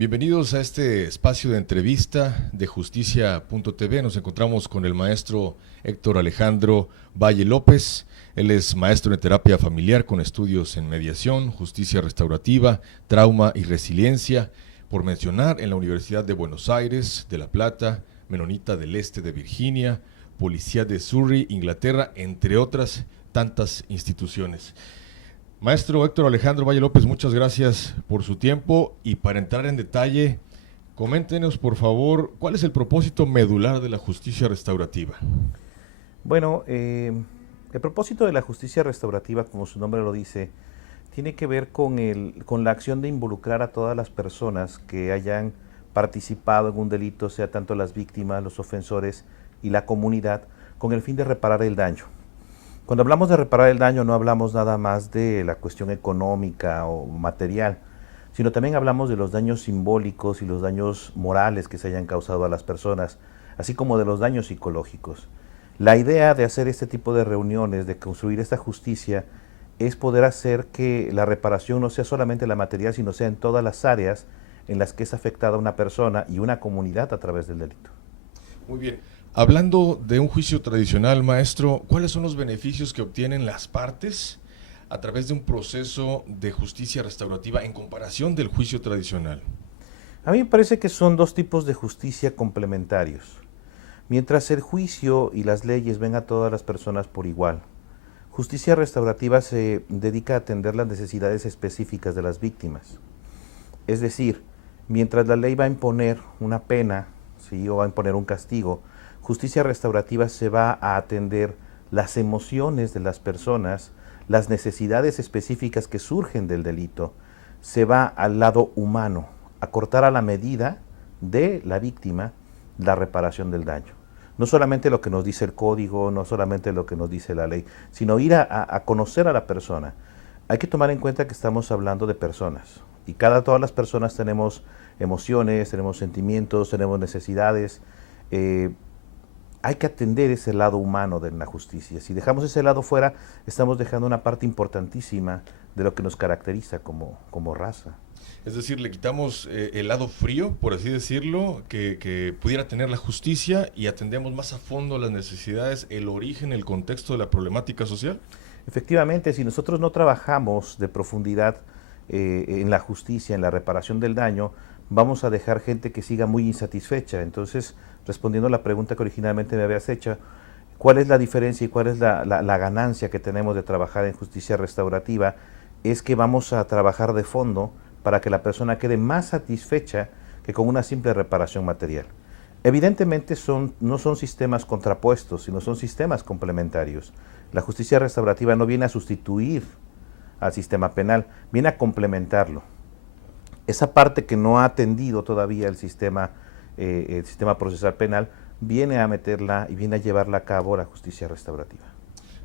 Bienvenidos a este espacio de entrevista de Justicia.tv. Nos encontramos con el maestro Héctor Alejandro Valle López. Él es maestro en terapia familiar con estudios en mediación, justicia restaurativa, trauma y resiliencia, por mencionar, en la Universidad de Buenos Aires, de La Plata, Menonita del Este de Virginia, Policía de Surrey, Inglaterra, entre otras tantas instituciones. Maestro Héctor Alejandro Valle López, muchas gracias por su tiempo, y para entrar en detalle, coméntenos por favor cuál es el propósito medular de la justicia restaurativa. Bueno, el propósito de la justicia restaurativa, como su nombre lo dice, tiene que ver con la acción de involucrar a todas las personas que hayan participado en un delito, sea tanto las víctimas, los ofensores y la comunidad, con el fin de reparar el daño. Cuando hablamos de reparar el daño, no hablamos nada más de la cuestión económica o material, sino también hablamos de los daños simbólicos y los daños morales que se hayan causado a las personas, así como de los daños psicológicos. La idea de hacer este tipo de reuniones, de construir esta justicia, es poder hacer que la reparación no sea solamente la material, sino sea en todas las áreas en las que es afectada una persona y una comunidad a través del delito. Muy bien. Hablando de un juicio tradicional, maestro, ¿cuáles son los beneficios que obtienen las partes a través de un proceso de justicia restaurativa en comparación del juicio tradicional? A mí me parece que son dos tipos de justicia complementarios. Mientras el juicio y las leyes ven a todas las personas por igual, justicia restaurativa se dedica a atender las necesidades específicas de las víctimas. Es decir, mientras la ley va a imponer una pena, ¿sí?, o va a imponer un castigo, justicia restaurativa se va a atender las emociones de las personas, las necesidades específicas que surgen del delito, se va al lado humano, a cortar a la medida de la víctima la reparación del daño. No solamente lo que nos dice el código, no solamente lo que nos dice la ley, sino ir a conocer a la persona. Hay que tomar en cuenta que estamos hablando de personas, y todas las personas tenemos emociones, tenemos sentimientos, tenemos necesidades. Hay que atender ese lado humano de la justicia. Si dejamos ese lado fuera, estamos dejando una parte importantísima de lo que nos caracteriza como raza. Es decir, le quitamos el lado frío, por así decirlo, que pudiera tener la justicia, y atendemos más a fondo las necesidades, el origen, el contexto de la problemática social. Efectivamente, si nosotros no trabajamos de profundidad en la justicia, en la reparación del daño, vamos a dejar gente que siga muy insatisfecha. Entonces, respondiendo a la pregunta que originalmente me habías hecho, ¿cuál es la diferencia y cuál es la ganancia que tenemos de trabajar en justicia restaurativa? Es que vamos a trabajar de fondo para que la persona quede más satisfecha que con una simple reparación material. Evidentemente no son sistemas contrapuestos, sino son sistemas complementarios. La justicia restaurativa no viene a sustituir al sistema penal, viene a complementarlo. Esa parte que no ha atendido todavía el sistema procesal penal, viene a meterla y viene a llevarla a cabo la justicia restaurativa.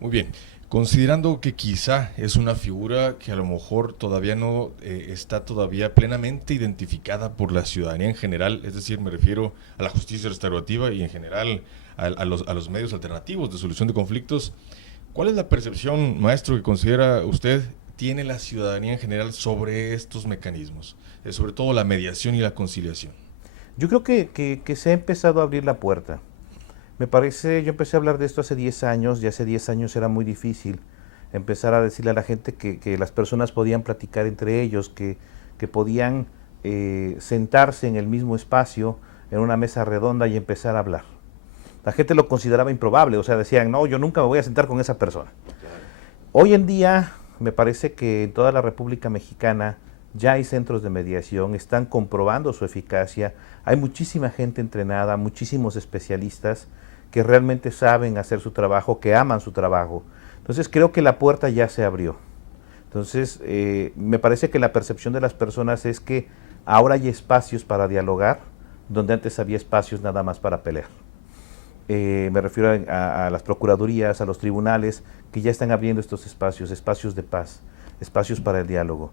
Muy bien. Considerando que quizá es una figura que a lo mejor todavía no está todavía plenamente identificada por la ciudadanía en general, es decir, me refiero a la justicia restaurativa y en general a los medios alternativos de solución de conflictos, ¿cuál es la percepción, maestro, que considera usted tiene la ciudadanía en general sobre estos mecanismos, sobre todo la mediación y la conciliación? Yo creo que se ha empezado a abrir la puerta. Me parece, yo empecé a hablar de esto hace 10 años, y hace 10 años era muy difícil empezar a decirle a la gente que las personas podían platicar entre ellos, que podían sentarse en el mismo espacio, en una mesa redonda, y empezar a hablar. La gente lo consideraba improbable, o sea, decían, no, yo nunca me voy a sentar con esa persona. Hoy en día, me parece que en toda la República Mexicana ya hay centros de mediación, están comprobando su eficacia, hay muchísima gente entrenada, muchísimos especialistas que realmente saben hacer su trabajo, que aman su trabajo. Entonces creo que la puerta ya se abrió. Entonces me parece que la percepción de las personas es que ahora hay espacios para dialogar, donde antes había espacios nada más para pelear. Me refiero a las procuradurías, a los tribunales, que ya están abriendo estos espacios, espacios de paz, espacios para el diálogo.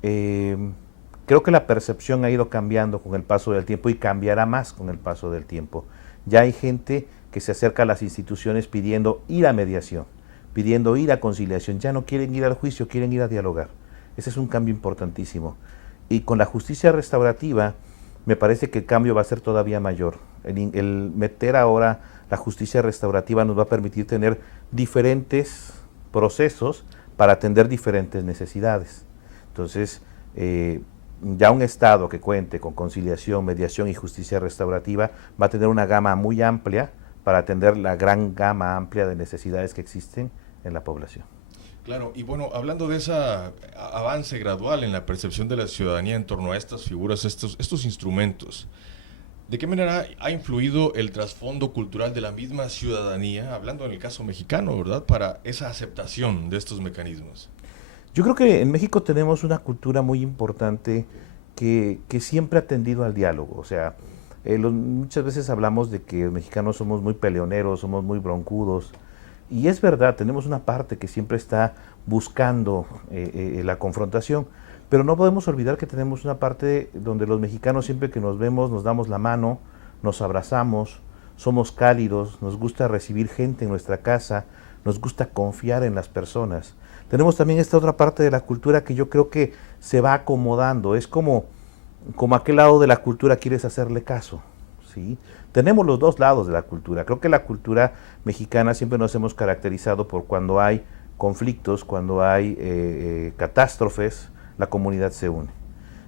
Creo que la percepción ha ido cambiando con el paso del tiempo y cambiará más con el paso del tiempo. Ya hay gente que se acerca a las instituciones pidiendo ir a mediación, pidiendo ir a conciliación. Ya no quieren ir al juicio, quieren ir a dialogar. Ese es un cambio importantísimo. Y con la justicia restaurativa, me parece que el cambio va a ser todavía mayor. El meter ahora la justicia restaurativa nos va a permitir tener diferentes procesos para atender diferentes necesidades. Entonces, ya un Estado que cuente con conciliación, mediación y justicia restaurativa va a tener una gama muy amplia para atender la gran gama amplia de necesidades que existen en la población. Claro, y bueno, hablando de ese avance gradual en la percepción de la ciudadanía en torno a estas figuras, estos instrumentos, ¿de qué manera ha influido el trasfondo cultural de la misma ciudadanía, hablando en el caso mexicano, ¿verdad?, para esa aceptación de estos mecanismos? Yo creo que en México tenemos una cultura muy importante que siempre ha tendido al diálogo. O sea, muchas veces hablamos de que los mexicanos somos muy peleoneros, somos muy broncudos. Y es verdad, tenemos una parte que siempre está buscando la confrontación, pero no podemos olvidar que tenemos una parte donde los mexicanos siempre que nos vemos nos damos la mano, nos abrazamos, somos cálidos, nos gusta recibir gente en nuestra casa, nos gusta confiar en las personas. Tenemos también esta otra parte de la cultura que yo creo que se va acomodando, es como a qué lado de la cultura quieres hacerle caso, ¿sí? Tenemos los dos lados de la cultura. Creo que la cultura mexicana siempre nos hemos caracterizado por cuando hay conflictos, cuando hay catástrofes, la comunidad se une.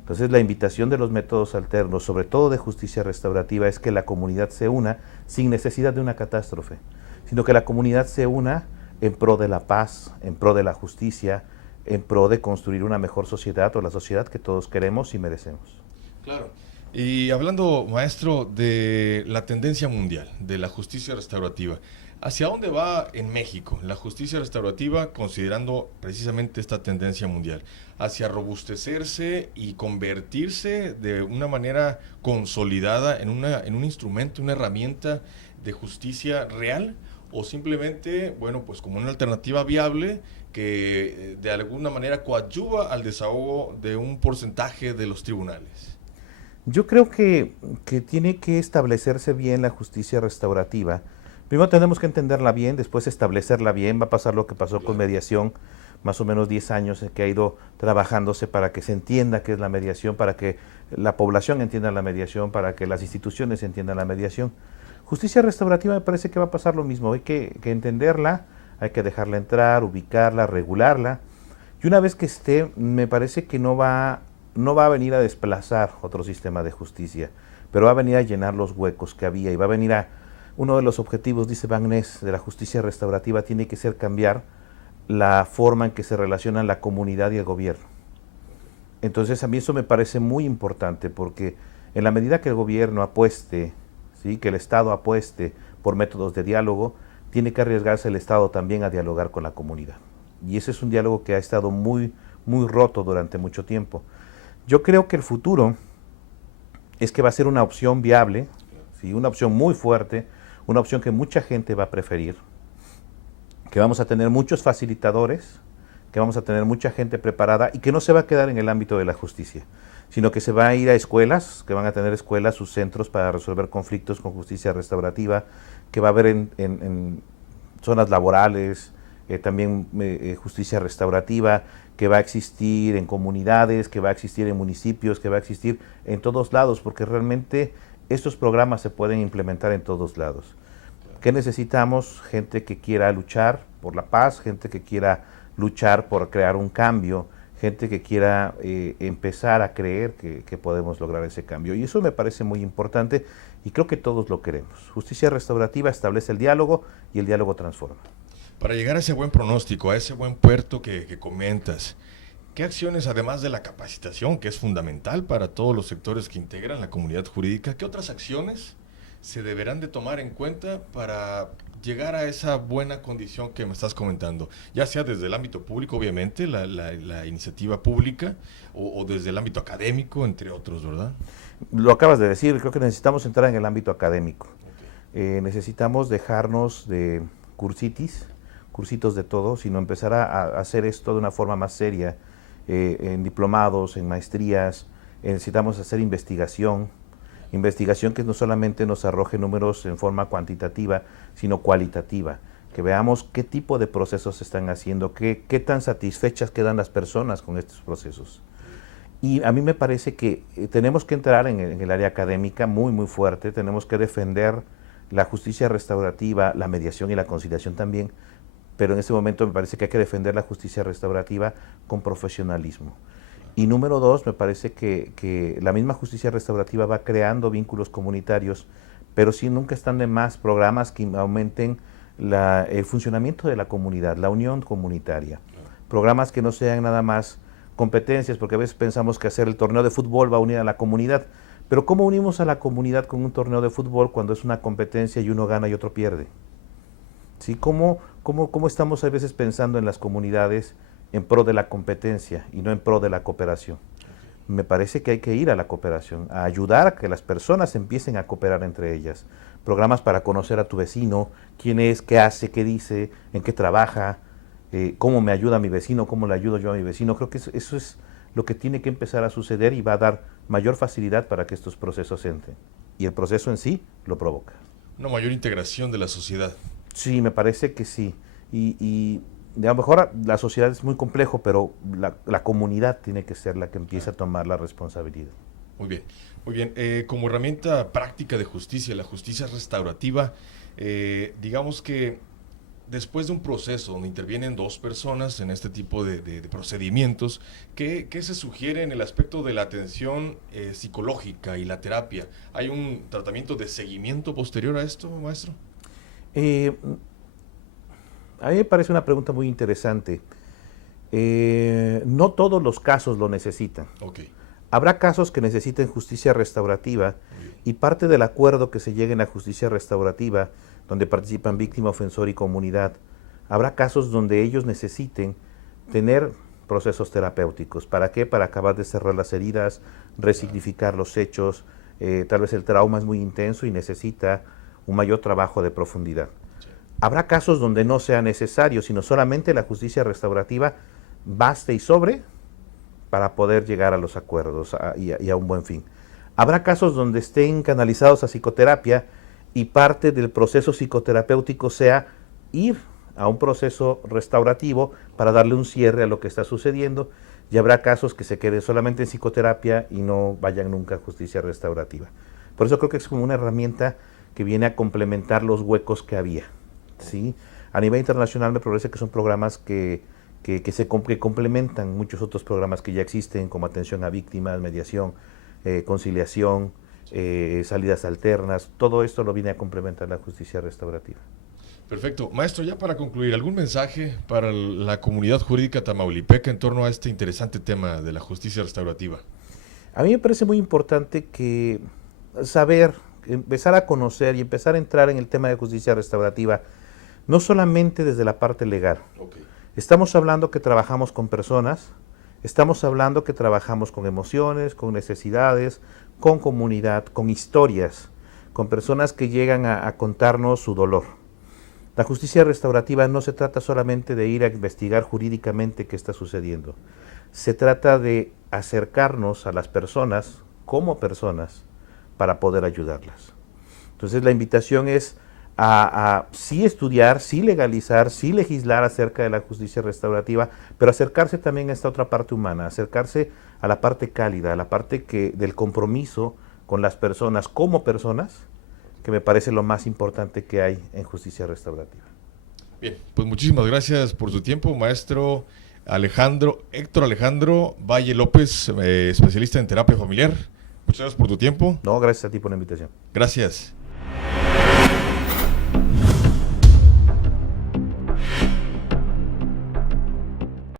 Entonces la invitación de los métodos alternos, sobre todo de justicia restaurativa, es que la comunidad se una sin necesidad de una catástrofe, sino que la comunidad se una en pro de la paz, en pro de la justicia, en pro de construir una mejor sociedad o la sociedad que todos queremos y merecemos. Claro. Y hablando, maestro, de la tendencia mundial, de la justicia restaurativa, ¿hacia dónde va en México la justicia restaurativa considerando precisamente esta tendencia mundial? ¿Hacia robustecerse y convertirse de una manera consolidada en un instrumento, una herramienta de justicia real? ¿O simplemente, bueno, pues como una alternativa viable que de alguna manera coadyuva al desahogo de un porcentaje de los tribunales? Yo creo que tiene que establecerse bien la justicia restaurativa. Primero tenemos que entenderla bien, después establecerla bien. Va a pasar lo que pasó con mediación, más o menos 10 años en que ha ido trabajándose para que se entienda qué es la mediación, para que la población entienda la mediación, para que las instituciones entiendan la mediación. Justicia restaurativa me parece que va a pasar lo mismo. Hay que entenderla, hay que dejarla entrar, ubicarla, regularla. Y una vez que esté, me parece que no va a venir a desplazar otro sistema de justicia, pero va a venir a llenar los huecos que había y va a venir uno de los objetivos, dice Van Ness, de la justicia restaurativa tiene que ser cambiar la forma en que se relacionan la comunidad y el gobierno. Entonces a mí eso me parece muy importante porque en la medida que el gobierno apueste, ¿sí?, que el Estado apueste por métodos de diálogo, tiene que arriesgarse el Estado también a dialogar con la comunidad. Y ese es un diálogo que ha estado muy, muy roto durante mucho tiempo. Yo creo que el futuro es que va a ser una opción viable, ¿sí?, una opción muy fuerte, una opción que mucha gente va a preferir, que vamos a tener muchos facilitadores, que vamos a tener mucha gente preparada y que no se va a quedar en el ámbito de la justicia, sino que se va a ir a escuelas, que van a tener escuelas, sus centros para resolver conflictos con justicia restaurativa, que va a haber en zonas laborales, también justicia restaurativa, que va a existir en comunidades, que va a existir en municipios, que va a existir en todos lados, porque realmente estos programas se pueden implementar en todos lados. ¿Qué necesitamos? Gente que quiera luchar por la paz, gente que quiera luchar por crear un cambio, gente que quiera empezar a creer que podemos lograr ese cambio. Y eso me parece muy importante y creo que todos lo queremos. Justicia restaurativa establece el diálogo y el diálogo transforma. Para llegar a ese buen pronóstico, a ese buen puerto que comentas, ¿qué acciones, además de la capacitación, que es fundamental para todos los sectores que integran la comunidad jurídica, qué otras acciones se deberán de tomar en cuenta para llegar a esa buena condición que me estás comentando? Ya sea desde el ámbito público, obviamente, la iniciativa pública, o desde el ámbito académico, entre otros, ¿verdad? Lo acabas de decir, creo que necesitamos entrar en el ámbito académico. Necesitamos dejarnos de cursitos de todo, sino empezar a hacer esto de una forma más seria, en diplomados, en maestrías. Necesitamos hacer investigación que no solamente nos arroje números en forma cuantitativa, sino cualitativa, que veamos qué tipo de procesos se están haciendo, qué tan satisfechas quedan las personas con estos procesos. Y a mí me parece que tenemos que entrar en el área académica muy, muy fuerte, tenemos que defender la justicia restaurativa, la mediación y la conciliación también, pero en este momento me parece que hay que defender la justicia restaurativa con profesionalismo. Y número dos, me parece que la misma justicia restaurativa va creando vínculos comunitarios, pero sí nunca están de más programas que aumenten el funcionamiento de la comunidad, la unión comunitaria. Programas que no sean nada más competencias, porque a veces pensamos que hacer el torneo de fútbol va a unir a la comunidad, pero ¿cómo unimos a la comunidad con un torneo de fútbol cuando es una competencia y uno gana y otro pierde? ¿Sí? ¿Cómo estamos a veces pensando en las comunidades en pro de la competencia y no en pro de la cooperación? Me parece que hay que ir a la cooperación, a ayudar a que las personas empiecen a cooperar entre ellas. Programas para conocer a tu vecino, quién es, qué hace, qué dice, en qué trabaja, cómo me ayuda mi vecino, cómo le ayudo yo a mi vecino. Creo que eso es lo que tiene que empezar a suceder y va a dar mayor facilidad para que estos procesos entren. Y el proceso en sí lo provoca. Una mayor integración de la sociedad. Sí, me parece que sí. Y a lo mejor la sociedad es muy complejo, pero la comunidad tiene que ser la que empiece a tomar la responsabilidad. Muy bien, muy bien. Como herramienta práctica de justicia, la justicia restaurativa, digamos que después de un proceso donde intervienen dos personas en este tipo de procedimientos, ¿qué se sugiere en el aspecto de la atención psicológica y la terapia? ¿Hay un tratamiento de seguimiento posterior a esto, maestro? A mí me parece una pregunta muy interesante. No todos los casos lo necesitan. Okay. Habrá casos que necesiten justicia restaurativa y parte del acuerdo que se llegue en la justicia restaurativa, donde participan víctima, ofensor y comunidad, habrá casos donde ellos necesiten tener procesos terapéuticos. ¿Para qué? Para acabar de cerrar las heridas, resignificar los hechos. Tal vez el trauma es muy intenso y necesita un mayor trabajo de profundidad. Habrá casos donde no sea necesario, sino solamente la justicia restaurativa baste y sobre para poder llegar a los acuerdos y a un buen fin. Habrá casos donde estén canalizados a psicoterapia y parte del proceso psicoterapéutico sea ir a un proceso restaurativo para darle un cierre a lo que está sucediendo, y habrá casos que se queden solamente en psicoterapia y no vayan nunca a justicia restaurativa. Por eso creo que es como una herramienta que viene a complementar los huecos que había. ¿Sí? A nivel internacional me parece que son programas que complementan muchos otros programas que ya existen, como atención a víctimas, mediación, conciliación, salidas alternas. Todo esto lo viene a complementar la justicia restaurativa. Perfecto. Maestro, ya para concluir, ¿algún mensaje para la comunidad jurídica tamaulipeca en torno a este interesante tema de la justicia restaurativa? A mí me parece muy importante que saber, empezar a conocer y empezar a entrar en el tema de justicia restaurativa, no solamente desde la parte legal. Okay. Estamos hablando que trabajamos con personas, estamos hablando que trabajamos con emociones, con necesidades, con comunidad, con historias, con personas que llegan a contarnos su dolor. La justicia restaurativa no se trata solamente de ir a investigar jurídicamente qué está sucediendo. Se trata de acercarnos a las personas como personas para poder ayudarlas. Entonces la invitación es a sí estudiar, sí legalizar, sí legislar acerca de la justicia restaurativa, pero acercarse también a esta otra parte humana, acercarse a la parte cálida, a la parte del compromiso con las personas como personas, que me parece lo más importante que hay en justicia restaurativa. Bien, pues muchísimas gracias por su tiempo, maestro Héctor Alejandro Valle López, especialista en terapia familiar. Muchas gracias por tu tiempo. No, gracias a ti por la invitación. Gracias.